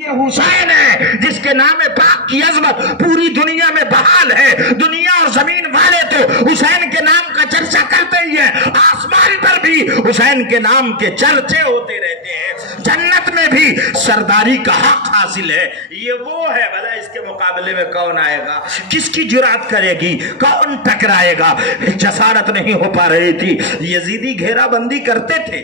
یہ حسین ہے جس کے نام پاک کی عظمت پوری دنیا میں بحال ہے. دنیا اور زمین والے تو حسین کے نام کا چرچا کرتے ہی ہیں, آسمان پر بھی حسین کے نام کے چرچے ہوتے رہتے ہیں. جنت میں بھی سرداری کا حق حاصل ہے. یہ وہ ہے, بھلا اس کے مقابلے میں کون آئے گا؟ کس کی جرات کرے گی؟ کون ٹکرائے گا؟ جسارت نہیں ہو پا رہی تھی. یزیدی گھیرا بندی کرتے تھے,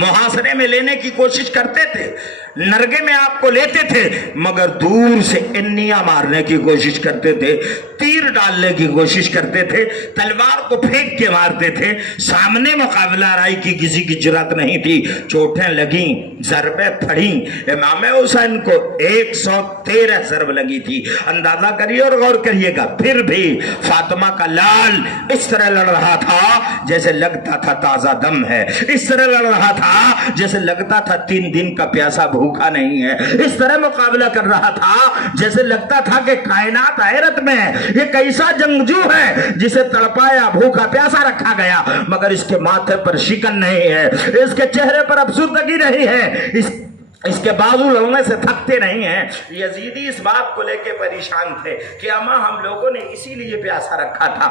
محاصرے میں لینے کی کوشش کرتے تھے, نرگے میں آپ کو لیتے تھے, مگر دور سے انیاں مارنے کی کوشش کرتے تھے, تیر ڈالنے کی کوشش کرتے تھے, تلوار کو پھینک کے مارتے تھے. سامنے مقابلہ آرائی کی کسی کی جرات نہیں تھی. چوٹیں لگیں, ضربیں پھڑیں. امام حسین کو 113 ضرب لگی تھی. اندازہ کریے اور غور کریے گا. پھر بھی فاطمہ کا لال اس طرح لڑ رہا تھا جیسے لگتا تھا تازہ دم ہے, اس طرح لڑ رہا تھا جیسے لگتا تھا 3 دن کا پیاسا بھوکا نہیں ہے, اس طرح مقابلہ کر رہا تھا جیسے لگتا تھا کہ کائنات حیرت میں ہے. یہ کیسا جنگجو ہے جسے تڑپایا, بھوکا پیاسا رکھا گیا, مگر اس کے ماتھے پر شکن نہیں ہے, اس کے چہرے پر افسردگی نہیں ہے, اس کے بازو لڑنے سے تھکتے نہیں ہیں. یزیدی اس بات کو لے کے پریشان تھے کہ اما ہم لوگوں نے اسی لیے پیاسا رکھا تھا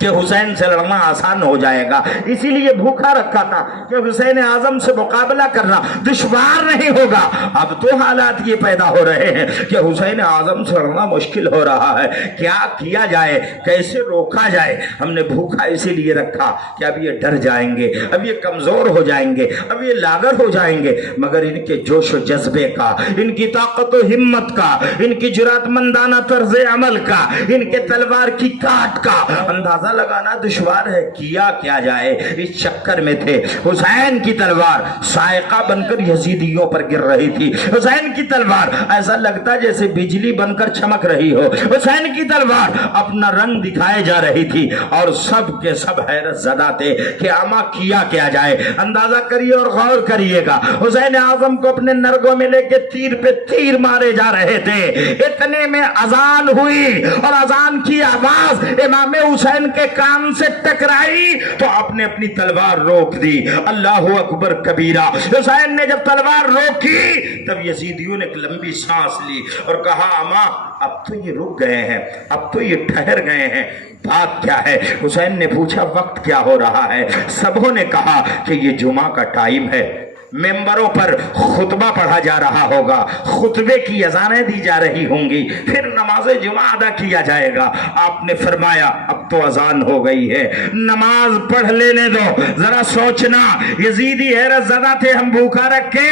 کہ حسین سے لڑنا آسان ہو جائے گا, اسی لیے بھوکا رکھا تھا کہ حسین اعظم سے مقابلہ کرنا دشوار نہیں ہوگا. اب تو حالات یہ پیدا ہو رہے ہیں کہ حسین اعظم سے لڑنا مشکل ہو رہا ہے. کیا کیا جائے, کیسے روکا جائے؟ ہم نے بھوکا اسی لیے رکھا کہ اب یہ ڈر جائیں گے, اب یہ کمزور ہو جائیں گے, اب یہ لاغر ہو جائیں گے, مگر ان کے جوش و جذبے کا, ان کی طاقت و ہمت کا, ان کی جرات مندانہ طرز عمل کا, ان کے تلوار کی کاٹ کا اندازہ لگانا دشوار ہے. کیا جائے؟ اس چکر میں تھے. حسین کی تلوار صاعقہ بن کر یزیدیوں پر گر رہی تھی. حسین کی تلوار ایسا لگتا جیسے بجلی بن کر چمک رہی ہو. حسین کی تلوار اپنا رنگ دکھائے جا رہی تھی اور سب کے سب حیرت زدہ تھے کہ اما کیا جائے. اندازہ کریے اور غور کریے گا. حسین اعظم کو اپنے نرگوں میں لے کے تیر پہ تیر مارے جا رہے تھے. اتنے میں اذان ہوئی اور اذان کی آواز امام حسین کے کان سے ٹکرائی تو آپ نے اپنی تلوار روک دی. اللہ اکبر کبیرہ. حسین نے جب تلوار روکی تب یزیدیوں نے ایک لمبی سانس لی اور کہا اما اب تو یہ رک گئے ہیں, اب تو یہ ٹھہر گئے ہیں, بات کیا ہے؟ حسین نے پوچھا وقت کیا ہو رہا ہے؟ سبوں نے کہا کہ یہ جمعہ کا ٹائم ہے, ممبروں پر خطبہ پڑھا جا رہا ہوگا, خطبے کی اذانیں دی جا رہی ہوں گی, پھر نماز جمعہ ادا کیا جائے گا. آپ نے فرمایا اب تو اذان ہو گئی ہے, نماز پڑھ لینے دو, ذرا سوچنا. یزیدی حیرت زدہ تھے. ہم بھوکا رکھے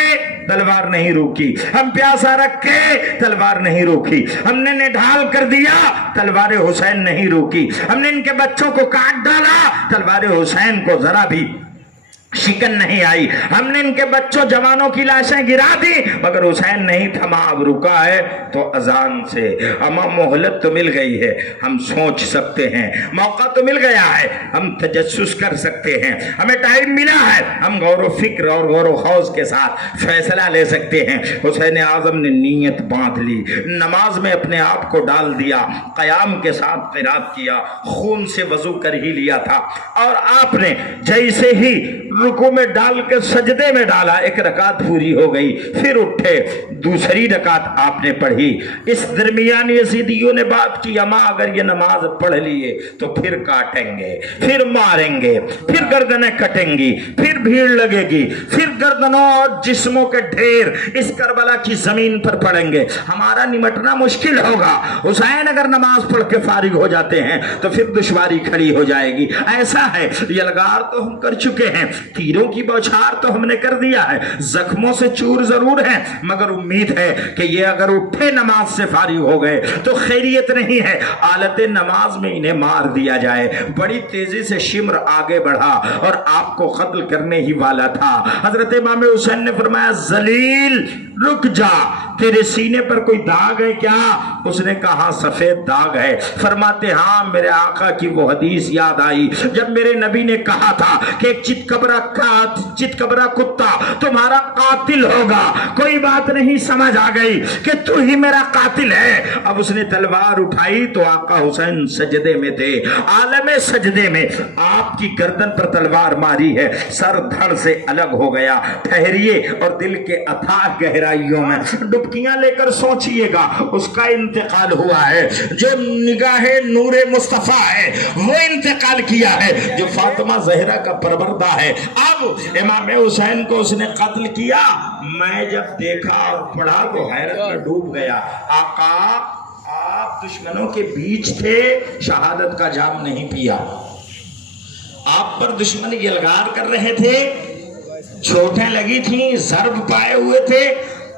تلوار نہیں روکی, ہم پیاسا رکھے تلوار نہیں روکی, ہم نے نڈھال کر دیا تلوار حسین نہیں روکی, ہم نے ان کے بچوں کو کاٹ ڈالا تلوار حسین کو ذرا بھی شکن نہیں آئی, ہم نے ان کے بچوں جوانوں کی لاشیں گرا دی مگر حسین نہیں تھما. اب رکا ہے تو اذان سے. اما مہلت تو مل گئی ہے, ہم سوچ سکتے ہیں, موقع تو مل گیا ہے, ہم تجسس کر سکتے ہیں, ہمیں ٹائم ملا ہے, ہم غور و فکر اور غور و خوض کے ساتھ فیصلہ لے سکتے ہیں. حسین اعظم نے نیت باندھ لی, نماز میں اپنے آپ کو ڈال دیا, قیام کے ساتھ قرات کیا, خون سے وضو کر ہی لیا تھا اور آپ نے جیسے ہی رکوع میں ڈال کے سجدے میں ڈالا, ایک رکعت پوری ہو گئی, پھر اٹھے, دوسری رکعت آپ نے پڑھی. اس درمیان یزیدیوں نے بات کی اما اگر یہ نماز پڑھ لیے تو پھر کاٹیں گے, پھر ماریں گے, پھر گردنیں کٹیں گی, پھر بھیڑ لگے گی, پھر گردنوں اور جسموں کے ڈھیر اس کربلا کی زمین پر پڑیں گے, ہمارا نمٹنا مشکل ہوگا. حسین اگر نماز پڑھ کے فارغ ہو جاتے ہیں تو پھر دشواری کھڑی ہو جائے گی. ایسا ہے یلغار تو ہم کر چکے ہیں, تیروں کی بوچھار تو ہم نے کر دیا ہے, زخموں سے چور ضرور ہیں, مگر امید ہے کہ یہ اگر اٹھے نماز سے فارغ ہو گئے تو خیریت نہیں ہے, آلت نماز میں انہیں مار دیا جائے. بڑی تیزی سے شمر آگے بڑھا اور آپ کو قتل کرنے ہی والا تھا. حضرت امام حسین نے فرمایا ذلیل رک جا, تیرے سینے پر کوئی داغ ہے کیا؟ اس نے کہا سفید داغ ہے۔ فرماتے ہاں میرے آقا کی وہ حدیث یاد آئی جب میرے نبی نے کہا تھا کہ ایک چتکبرا کتا تمہارا قاتل ہوگا۔ کوئی بات نہیں، سمجھ آ گئی کہ تو ہی میرا قاتل ہے۔ اب اس نے تلوار اٹھائی تو آقا حسین سجدے میں تھے، عالم سجدے میں، آپ کی گردن پر تلوار ماری ہے، سر دھڑ سے الگ ہو گیا۔ ٹھہریے اور دل کے اتھاہ گہرائیوں میں ڈبکیاں لے کر سوچئے گا، اس کا انتقال ہوا ہے جو نگاہ نور مصطفیٰ ہے، وہ انتقال کیا ہے جو فاطمہ زہرا کا پروردہ ہے۔ اب امام حسین کو اس نے قتل کیا۔ میں جب دیکھا اور پڑھا تو حیرت میں ڈوب گیا۔ آقا آپ دشمنوں کے بیچ تھے، شہادت کا جام نہیں پیا، آپ پر دشمن یلغار کر رہے تھے، چوٹیں لگی تھیں، ضرب پائے ہوئے تھے،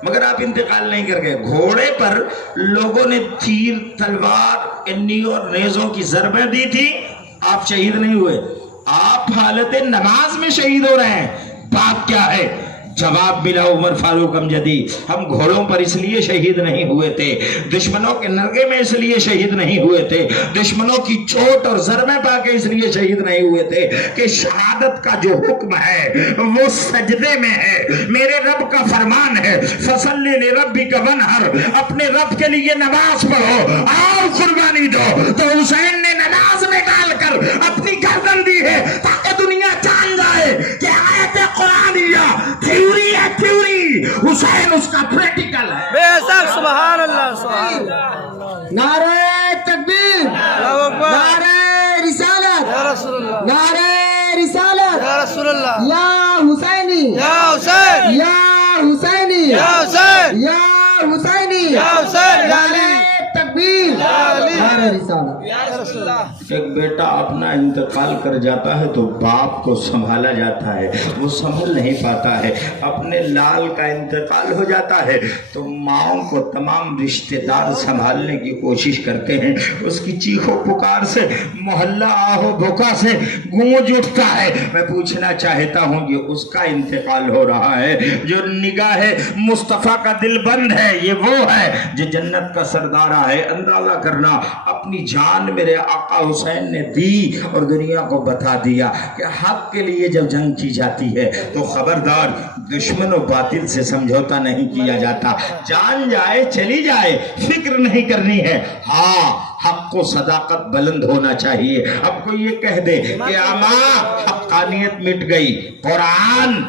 مگر آپ انتقال نہیں کر گئے۔ گھوڑے پر لوگوں نے تیر، تلوار، انی اور نیزوں کی ضربیں دی تھی، آپ شہید نہیں ہوئے، آپ حالت نماز میں شہید ہو رہے ہیں۔ بات کیا ہے؟ جواب ملا عمر فاروق امجدی، ہم گھوڑوں پر اس لیے شہید نہیں ہوئے تھے، دشمنوں کے نرگے میں اس لیے شہید نہیں ہوئے تھے، دشمنوں کی چوٹ اور ضربیں پا کے اس لیے شہید نہیں ہوئے تھے کہ شہادت کا جو حکم ہے وہ سجدے میں ہے۔ میرے رب کا فرمان ہے فصلی لربک وانحر، اپنے رب کے لیے نماز پڑھو، آؤ قربانی دو۔ تو حسین نے نماز میں ڈال کر اپنی گردن دی ہے تاکہ دنیا جان جائے کہ آیت قرآنیہ تھیوری ہے، تھیوری، حسین اس کا پریکٹیکل ہے۔ بے شک، سبحان اللہ، سبحان اللہ۔ نعرہ تکبیر، اللہ اکبر، نعرہ رسالت، یا رسول اللہ، نعرہ رسالت، یا رسول اللہ، یا حسینی، یا حسین، یا حسینی، یا حسین، یا حسینی، یا حسین، یا علی، نعرہ تکبیر، یا علی، نعرہ رسالت۔ یا رسول اللہ۔ ایک بیٹا اپنا انتقال کر جاتا ہے تو باپ کو سنبھالا جاتا ہے، وہ سنبھل نہیں پاتا ہے۔ اپنے لال کا انتقال ہو جاتا ہے تو ماؤں کو تمام رشتہ دار سنبھالنے کی کوشش کرتے ہیں، اس کی چیخ و پکار سے محلہ آہو بھوکا سے گونج اٹھتا ہے۔ میں پوچھنا چاہتا ہوں یہ اس کا انتقال ہو رہا ہے جو نگاہ مصطفیٰ کا دل بند ہے، یہ وہ ہے جو جنت کا سردارہ ہے۔ اندازہ کرنا، اپنی جان میرے آقا حسین نے دی اور دنیا کو بتا دیا کہ حق کے لیے جب جنگ کی جاتی ہے تو خبردار دشمن و باطل سے سمجھوتا نہیں کیا جاتا، جان جائے چلی جائے فکر نہیں کرنی ہے۔ ہاں حق و صداقت بلند ہونا چاہیے۔ اب کوئی یہ کہہ دے کہ اماں حقانیت مٹ گئی، قرآن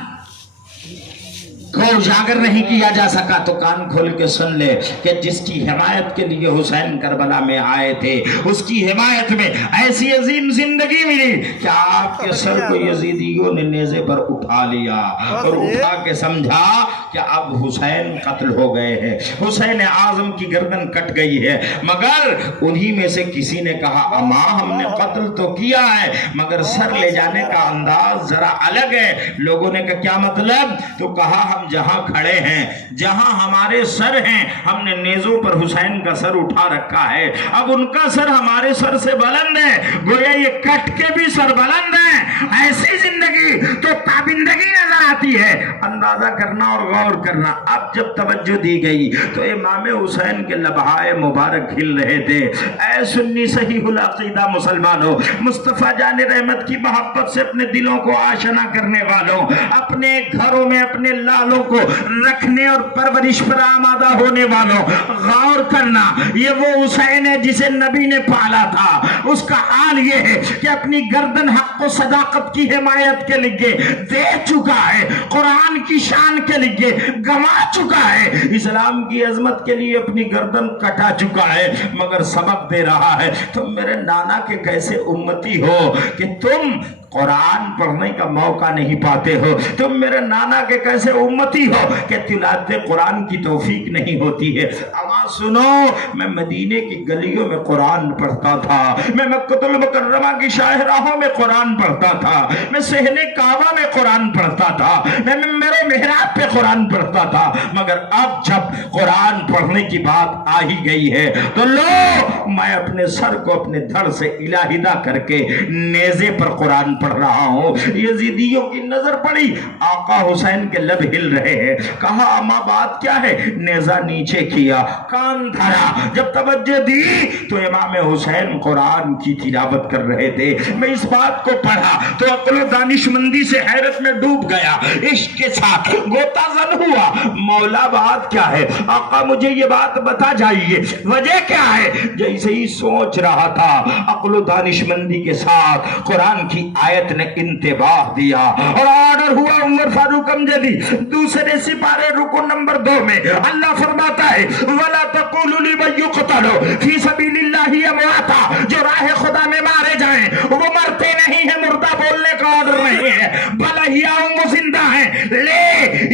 کو اجاگر نہیں کیا جا سکا، تو کان کھول کے سن لے کہ جس کی حمایت کے لیے حسین کربلا میں آئے تھے اس کی حمایت میں ایسی عظیم زندگی ملی کہ آپ کے سر کو یزیدیوں نے نیزے پر اٹھا لیا اور اٹھا کے سمجھا کہ اب حسین قتل ہو گئے ہیں، حسین اعظم کی گردن کٹ گئی ہے۔ مگر انہی میں سے کسی نے کہا اماں ہم نے قتل تو کیا ہے مگر سر لے جانے کا انداز ذرا الگ ہے۔ لوگوں نے کہا کیا مطلب؟ تو کہا ہم جہاں کھڑے ہیں، جہاں ہمارے سر ہیں، ہم نے نیزوں پر حسین کا سر اٹھا رکھا ہے، اب ان کا سر ہمارے سر سے بلند ہے، گویا یہ کٹ کے بھی سر بلند ہے۔ ایسی زندگی تو تابندگی نظر آتی ہے۔ اندازہ کرنا اور غور کرنا۔ اب جب توجہ دی گئی تو امام حسین کے لبہائے مبارک کھل رہے تھے۔ اے سنی صحیح العقیدہ مسلمانوں، مصطفیٰ جان رحمت کی محبت سے اپنے دلوں کو آشنا کرنے والوں، اپنے گھروں میں اپنے لالوں کو رکھنے اور پرورش پر آمادہ ہونے والوں، غور کرنا، یہ وہ حسین ہے جسے نبی نے پالا تھا۔ اس کا حال یہ ہے کہ اپنی گردن حق و صداقت کی حمایت کے لیے دے چکا ہے، قرآن کی شان کے لیے گما چکا ہے، اسلام کی عظمت کے لیے اپنی گردن کٹا چکا ہے، مگر سبق دے رہا ہے تم میرے نانا کے کیسے امتی ہو کہ تم قرآن پڑھنے کا موقع نہیں پاتے ہو، تم میرے نانا کے کیسے امتی ہو کہ تلاوت قرآن کی توفیق نہیں ہوتی ہے۔ اما سنو، میں مدینے کی گلیوں میں قرآن پڑھتا تھا، میں مکہ المکرمہ کی شاہراہوں میں قرآن پڑھتا تھا، میں صحن کعبہ میں قرآن پڑھتا تھا، میں میرے محراب پہ قرآن پڑھتا تھا، مگر اب جب قرآن پڑھنے کی بات آ ہی گئی ہے تو لو میں اپنے سر کو اپنے دھڑ سے علیحدہ کر کے نیزے پر قرآن پڑھ رہا ہوں۔ یزیدیوں کی نظر پڑی، آقا حسین کے لب ہل رہے ہیں۔ کہا اما بات کیا ہے؟ نیزہ نیچے کیا، کہا کان دھرا، جب توجہ دی تو امام حسین قرآن کی تلاوت کر رہے تھے. میں اس بات کو پڑھا تو عقل و دانشمندی سے حیرت میں ڈوب گیا، عشق کے ساتھ غوطہ زن ہوا. مولا بات کیا ہے؟ آقا مجھے یہ بات بتا جائیے، وجہ کیا ہے؟ جیسے ہی سوچ رہا تھا عقل و دانشمندی کے ساتھ قرآن کی آیت نے انتباہ دیا اور آرڈر ہوا عمر فاروق امجدی دوسرے سپارے رکو نمبر 2 میں اللہ فرماتا ہے وَلَا تَقُولُوا لِمَن يُقْتَلُ فِي سَبِيلِ اللَّهِ أَمْوَاتًا، جو راہ خدا میں مارے جائیں وہ مرتے نہیں ہیں، مردہ بولنے کا آرڈر نہیں ہے، بل احیاء و زندہ ہیں. لے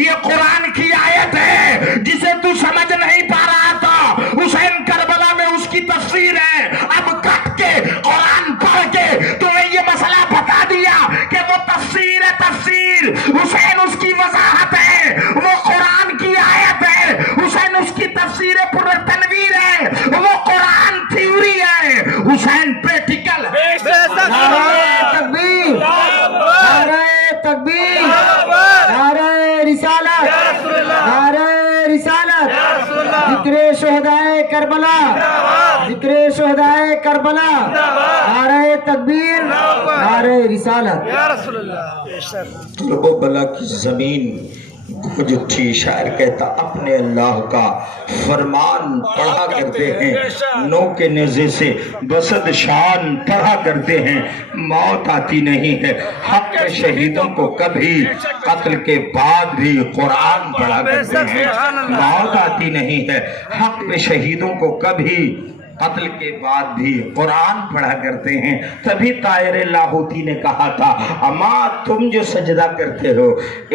یہ قرآن کی آیت ہے جسے تو سمجھ نہیں پا رہا تھا، حسین کربلا میں اس کی تفسیر ہے. اب کٹ کے قرآن پڑھ کے تمہیں یہ مسئلہ بتا دیا کہ وہ تفسیر ہے، تفسیر. حسین اس کی وضاحت ہے، وہ قرآن کی آیت ہے. حسین اس کی تفسیر پر تنویر ہے، وہ قرآن تھیوری ہے. حسین پریکٹیکل ہے. نعرہ تکبیر، نعرہ تکبیر، نعرہ رسالت، نعرہ رسالت. ذکر شہدائے کربلا، ذکر شہدائے کربلا، نعرہ تکبیر، نعرہ رسالت. لو بلا کی زمین گونج اٹھی. شاعر کہتا اپنے اللہ کا فرمان پڑھا کرتے ہیں، نو کے نیزے سے بسد شان پڑھا کرتے ہیں. موت آتی نہیں ہے، حق شہیدوں کو کبھی قتل کے بعد بھی قرآن پڑھا کرتے ہیں. موت آتی نہیں ہے، حق شہیدوں کو کبھی قتل کے بعد بھی قرآن پڑھا کرتے ہیں. تبھی طاہر لاہوتی نے کہا تھا اما تم جو سجدہ کرتے ہو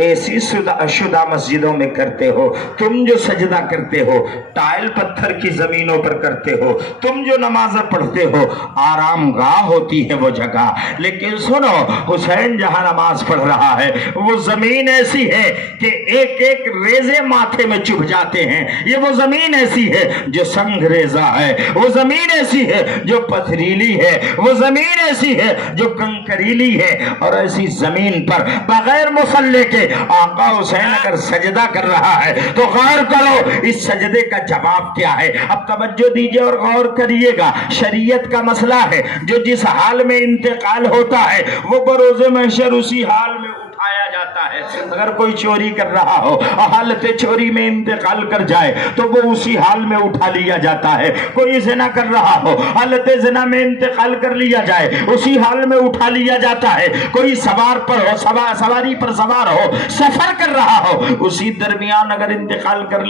ایسی شدہ مسجدوں میں کرتے ہو، تم جو سجدہ کرتے ہو ٹائل پتھر کی زمینوں پر کرتے ہو، تم جو نماز پڑھتے ہو آرام گاہ ہوتی ہے وہ جگہ. لیکن سنو حسین جہاں نماز پڑھ رہا ہے وہ زمین ایسی ہے کہ ایک ایک ریزے ماتھے میں چبھ جاتے ہیں. یہ وہ زمین ایسی ہے جو سنگ ریزہ ہے، وہ زمین ایسی ہے جو پتھریلی ہے، وہ زمین ایسی ہے جو کنکریلی ہے. اور ایسی زمین پر بغیر مصلی کے آقا حسین اگر سجدہ کر رہا ہے تو غور کرو اس سجدے کا جواب کیا ہے. اب توجہ دیجئے اور غور کریے گا. شریعت کا مسئلہ ہے جو جس حال میں انتقال ہوتا ہے وہ بروز محشر اسی حال میں اٹھایا جاتا ہے. اگر کوئی چوری کر رہا ہو حالت چوری میں انتقال کر جائے تو وہ اسی حال میں اٹھا لیا جاتا ہے. کوئی زنا کر رہا ہو حالت زنا میں انتقال کر لیا جائے اسی حال میں اٹھا لیا جاتا ہے. کوئی سوار پر ہو سواری پر سوار ہو سفر کر رہا ہو اسی درمیان اگر انتقال کر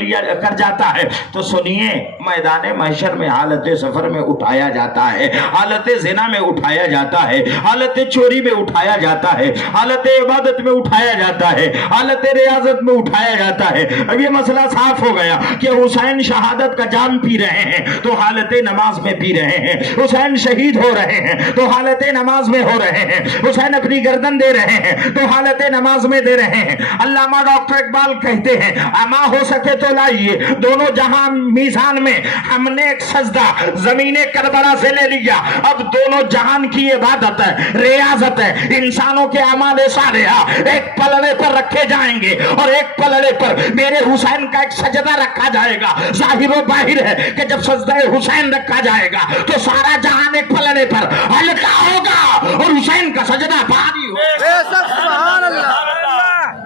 جاتا ہے تو سنیے میدان محشر میں حالت سفر میں اٹھایا جاتا ہے، حالت زنا میں اٹھایا جاتا ہے، حالت چوری میں اٹھایا جاتا ہے، حالت عبادت میں اٹھایا جاتا ہے، حالت ریاضت میں اٹھایا جاتا ہے. اب یہ مسئلہ صاف ہو گیا کہ حسین شہادت کا جام پی رہے ہیں تو حالت نماز میں پی رہے ہیں، حسین شہید ہو رہے ہیں تو حالت نماز میں ہو رہے ہیں، حسین اپنی گردن دے رہے ہیں تو حالت نماز میں دے رہے ہیں. علامہ ڈاکٹر اقبال کہتے ہیں اما ہو سکے تو لائیے دونوں جہاں میزان میں، ہم نے ایک سجدہ زمین کربلا سے لے لیا. اب دونوں جہان کی عبادت ہے، ریاضت ہے، انسانوں کے اعمال صالحہ ایک پلڑے پر رکھے جائیں گے اور ایک پلڑے پر میرے حسین کا ایک سجدہ رکھا جائے گا. ظاہر و باہر ہے کہ جب سجدہ حسین رکھا جائے گا تو سارا جہان ایک پلڑے پر ہلکا ہوگا اور حسین کا سجدہ بھاری ہوگا. سبحان اللہ.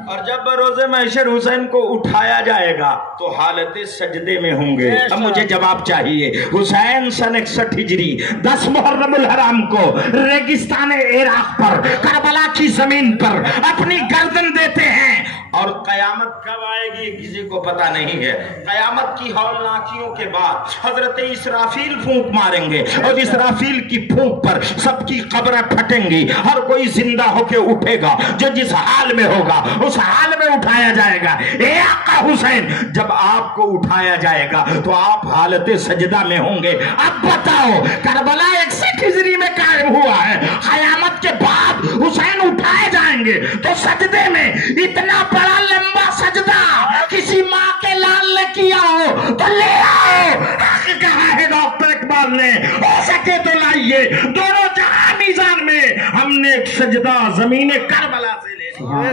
اور جب بروز محشر حسین کو اٹھایا جائے گا تو حالت سجدے میں ہوں گے. اب مجھے جواب چاہیے. حسین سن 61 ہجری 10 محرم الحرام کو ریگستان عراق پر کربلا کی زمین پر اپنی گردن دیتے ہیں. اور قیامت کب آئے گی کسی کو پتا نہیں ہے. قیامت کی ہولناکیوں کے بعد حضرت اسرافیل پھونک ماریں گے اور اسرافیل کی پھونک پر سب کی قبریں پھٹیں گی. ہر کوئی زندہ ہو کے اٹھے گا، جو جس حال میں ہوگا اس حال میں اٹھایا جائے گا. اے آقا حسین جب آپ کو اٹھایا جائے گا تو آپ حالت سجدہ میں ہوں گے. اب بتاؤ کربلا 61 ہجری میں قائم ہوا ہے، قیامت کے بعد حسین اٹھائے جائیں گے تو سجدے میں اتنا بڑا لمبا سجدہ کسی ماں کے لال نے کیا ہو تو لے آؤ. حق کہا ہے ڈاکٹر اقبال نے، ہو سکے تو لائیے دونوں جہاں میزان میں ہم نے ایک سجدہ زمین کربلا سے لے لیا.